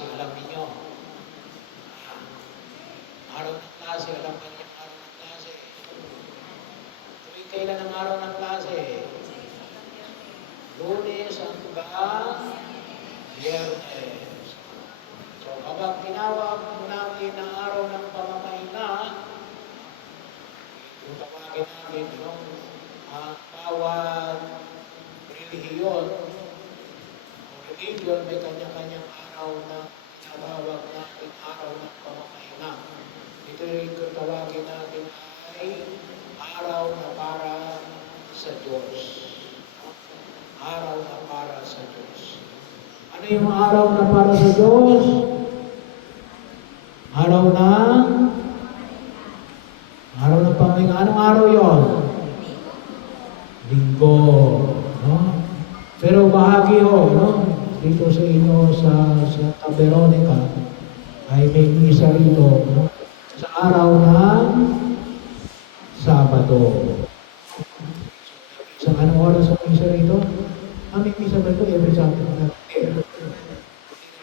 klase, alam niyo. Araw ng klase, alam ka niyo ang araw ng klase. Tuwing kailan ang araw ng klase? Lunes hanggang Biyernes. So kapag tinawag natin ang araw ng pamamahinga, kung tawagin natin yung bawat relihiyon o religion may kanya-kanyang araw na tinatawag natin araw ng pamamahinga. Ito yung tawagin natin ay araw na para sa Diyos. Araw na para sa Diyos. Ano yung araw na para sa Diyos? Araw ng pamamahinga. Anong araw yon? Linggo. No? Pero bahagi ho, no? Dito sa inyo sa Veronica ay may misa rito, no? Sa araw ng Sabado. Sa anong oras ang misa rito? May misa ba ito? Every Saturday.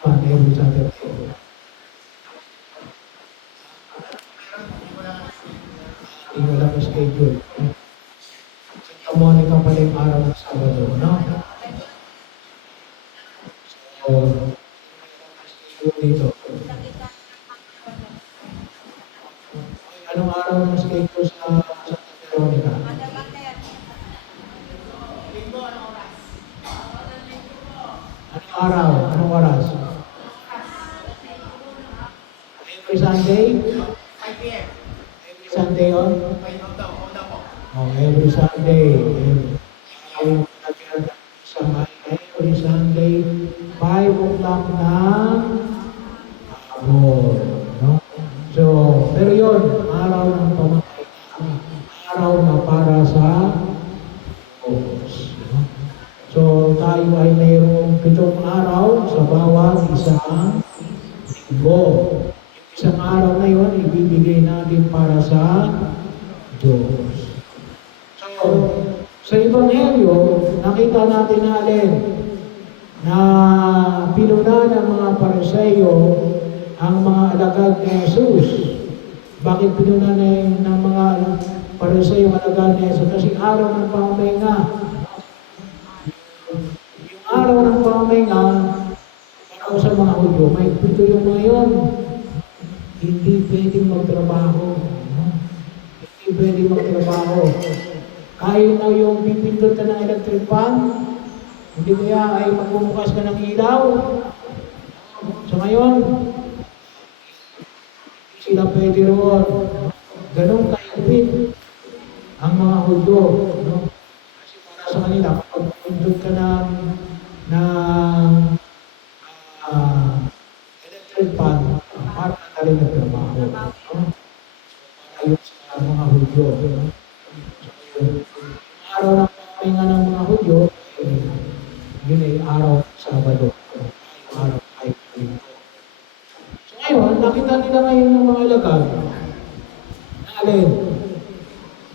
Every Saturday. Hindi wala ka schedule. Sa Monica pala yung araw ng Sabado, no? So, schedule dito. Anong araw ng schedule sa Veronica? Anong araw? Anong oras? Every Sunday? Every Sunday yun? Every Sunday. Every Sunday, 5 o'clock na hapon. No? So, pero yun, araw ng pamamahinga. Araw na para sa Diyos. No? So, tayo ay mayroong 7 araw sa bawat isang linggo. Yung isang araw na yun, ibibigay natin para sa Diyos. So, sa Ebanghelyo, nakita natin na alin na pinuna ng mga Pariseo ang mga alagad ni Jesus. Bakit pinuna ng mga Pariseo ang alagad ni Jesus? Kasi araw ng pamamahinga. Yung araw ng pamamahinga, para sa mga Hudyo, may pito yung mga yun. Hindi pwedeng magtrabaho. Hindi pwedeng magtrabaho. Kaya mo yung pipindot ka ng electric fan, hindi kaya ay magbubukas ka ng ilaw. So ngayon, sila pwede roon. Ganun kaipit ang mga Hudyo. No? Kasi para sa kanila, kapag pipindot ka ng electric fan, para ka rin nagtrabaho. No? Para yun sa mga Hudyo. No? Araw ng pamamahinga ng mga Hudyo, yun ay araw ng Sabado. Araw ay Linggo. So ngayon, nakita nila ngayon ng mga alagad na alin?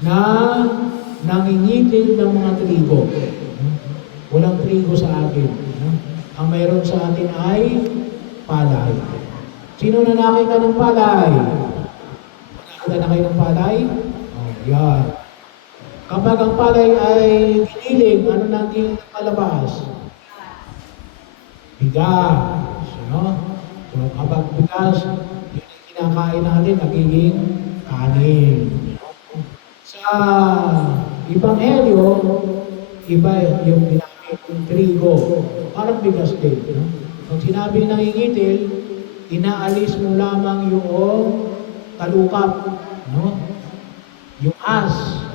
Na nangingitil ng mga trigo. Walang trigo sa atin. Ang mayroon sa atin ay palay. Sino na nakita ng palay? Nakita na kayo ng palay? Yan. Kapag ang palay ay giniling, ano nang malabas? Bigas. No? So, kapag bigas, yun ang kinakain natin, nagiging kanin. Sa Ebanghelyo, iba yung ginamit yung trigo. Parang bigas din. No? Pag sinabi nangingitil, inaalis mo lamang yung talukap. No? Yung as.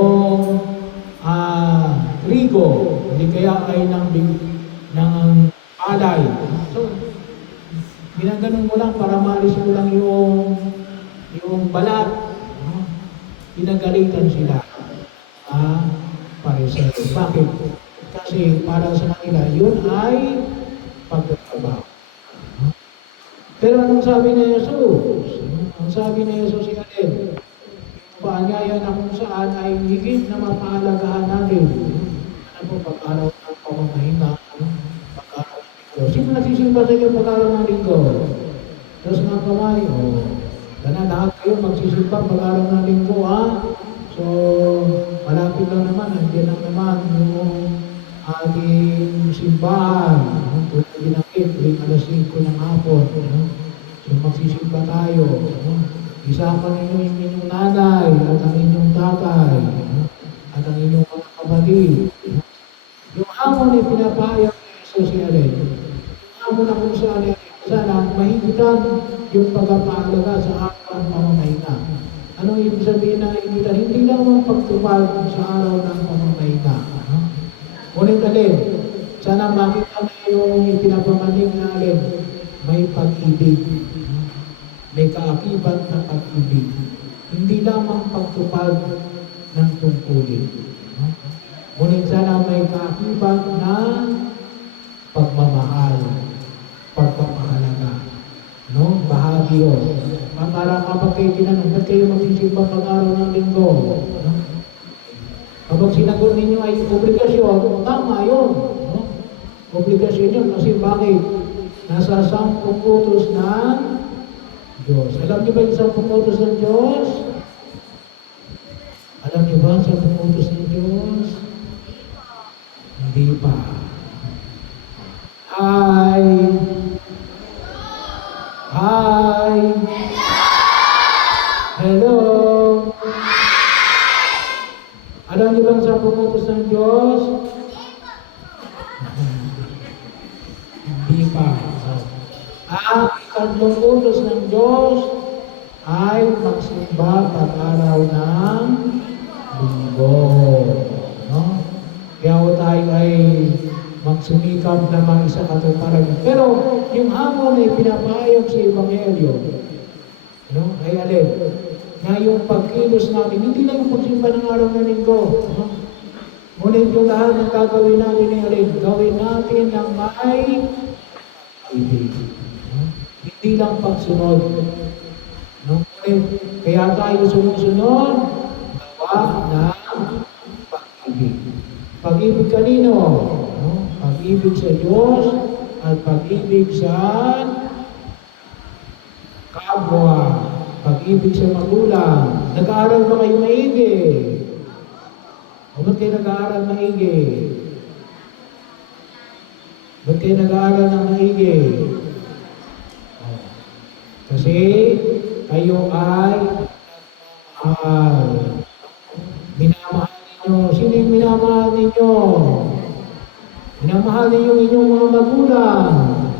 O trigo, hindi kaya ay ng palay. So, ginaganon mo lang para maalis mo lang yung balat. No? Pinagalitan sila. Pariseo. Bakit? Kasi para sa kanila, yun ay pagtatrabaho. No? Pero anong sabi ni Jesus? Ang sabi ni Jesus si alin? Paanyaya na kung saan ay higit na mapahalagahan natin. Ano po, pag-araw ng pamamahinga, pag-araw ng Diyos. Sino nagsisimba sa iyo pag-araw ng nanay, o sana lahat kayo magsisimba pag-araw ng linggo, ha? So, malapit lang naman, nandiyan lang naman yung ating simbahan, no? Tulad ginakit, tuwing alas 5 ng hapon, no? So, magsisimba tayo, no? Isama ninyo yung inyong nanay at ang inyong tatay, no? At ang inyong mga kapatid, no? Yung hamon ay pinapahayag ni Jesus si Alin. Yung hamon na kung saan ay sana mahigitan yung pagpapaalaga sa araw ng pamamahinga. Anong ibig sabihin na higitan? Hindi lang ang pagtupad sa araw ng pamamahinga. No? Ngunit Alin, sana makita na yung ipinapamaling na Alin, may pag-ibig. No? May kaakibat na pag-ibig. Hindi lamang pagtupad ng tungkulin. No? Ngunit sana may kaakibat na pagmamahal, pagpapahalaga. No? Bahagi yun. Para kapag kayo tinanong, ba't kayo magsisimba pag-araw ng linggo? No? Kapag sinagot ninyo ay obligasyon, tama yun. No? Obligasyon yun. Kasi bakit? Nasa 10 utos ng Diyos. Alam niyo ba yung 10 utos ng Diyos? Alam niyo ba ang 10 utos ng Diyos? Hindi pa. Hi! Hi! Hello! Alam niyo ba ang 10 utos ng Diyos? Hindi pa. Ang ikatlong utos ng Diyos ay magsimba pag-araw ng linggo. No? Kaya tayo ay magsumikap na mag-isa katuparan. Pero yung hamon ay pinapahayag sa Ebanghelyo. No? Ay Alin, na yung pagkilos natin, hindi lang yung pagsimba ng araw ng linggo. No? Ngunit yung lahat ng gagawin natin ay Alin, gawin natin ng may ibig. No? Hindi lang pagsunod. No? Ngunit, kaya tayo sumusunod, gawa ng pag-ibig. Pag-ibig kanino? No? Pag-ibig sa Diyos at pag-ibig sa kapwa. Pag-ibig sa magulang. Nag-aaral ba kayo maigi? O ba't kayo nag-aaral maigi? Ba't kayo nag-aaral ng maigi? Kasi kayo ay minamahal ninyo. Sino yung minamahal ninyo? Minamahal ninyo inyong mga magulang.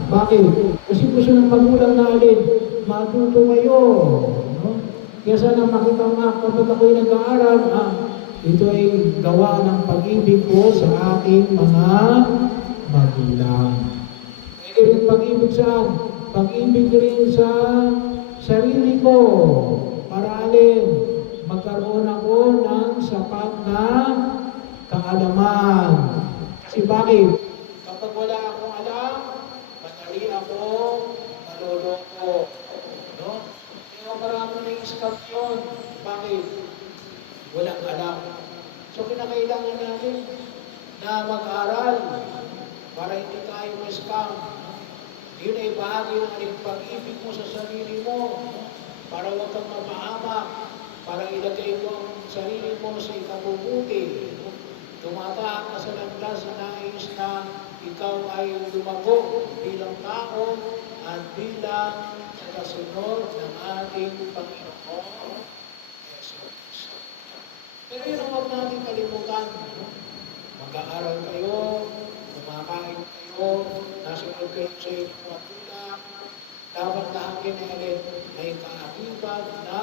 Bakit? Kasi gusto ng magulang na Alin, matuto kayo. No? Kaya sana makita nga kapag ako'y nag-aaral, ito ay gawa ng pag-ibig ko sa aking mga magulang. Pwede rin pag-ibig saan? Pag-ibig rin sa sarili ko. Para Alin, magkaroon ako ng sapat na kaalaman. Kasi bakit? Kapag wala akong alam, madali ako maloloko. No? Kaya marami na yung scam yun. Bakit? Walang alam. So kinakailangan natin na mag-aral para hindi tayo ma-scam. Yun ay bahagi ng pag-ibig mo sa sarili mo. Para huwag kang mapahamak. Para ilagay mo ang sarili mo sa ikabubuti. Tumataan ka sa landas na nais na ikaw ay lumago bilang tao at bilang kasunod ng ating Panginoon Jesus. Pero yun ang huwag natin kalimutan. Mag-aaral kayo, kumakain kayo, nasunod kayo sa inyong magulang, dapat lahatin na Alin ay kaakibat na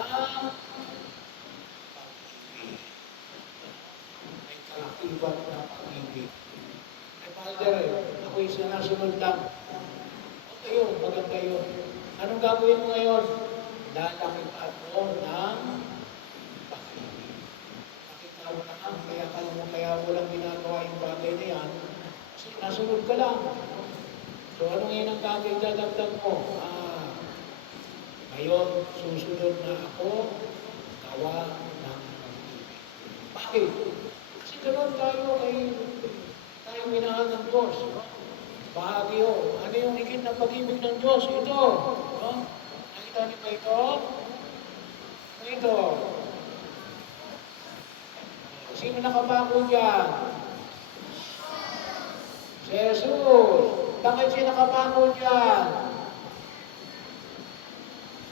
kaakibat na pag-ibig. Ay, Father, ako'y sinasunod lang. Okay yun, maganda yun. Anong gagawin mo ngayon? Lalakitaan mo ng pag-ibig. Nakita mo naman, kaya walang ginagawa yung bagay na yan. Kasi nasunod ka lang. So, anong yun ang gagawin dadagdag mo? Ngayon, susunod na ako, gawa ng pag-ibig. Bakit? Kasi ganoon tayo minahal ng Diyos. No? Bahagi yun. Ano yung higit na pag-ibig ng Diyos? Ito. No? Nakita niyo ba Sino nakapako dyan? Si Jesus. Bakit siya nakapako dyan?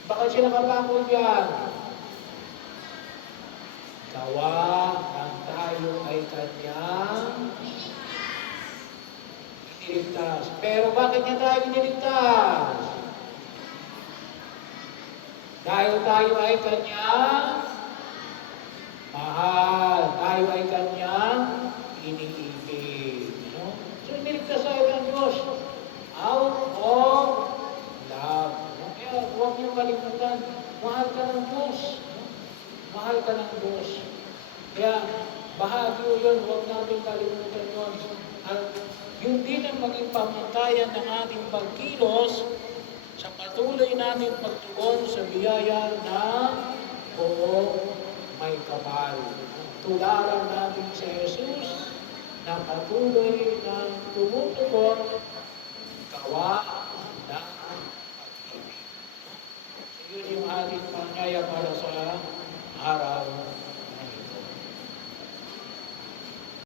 Bakit siya nakapako dyan? Gawa ng tayo ay kanyang iniligtas. Pero bakit niya tayo iniligtas? Dahil tayo ay kanyang mahal. Tayo ay kanyang iniibig. No? So, iniligtas tayo ng Diyos out of love. No? Kaya huwag niyo kalimutan, mahal ka ng Diyos. No? Mahal ka ng Diyos. Kaya bahagi yun, huwag natin kalimutan yun. At yun din ang maging pamantayan ng ating pagkilos sa patuloy natin pagtugon sa biyaya ng buong may kapal. Tularan natin si Jesus na patuloy na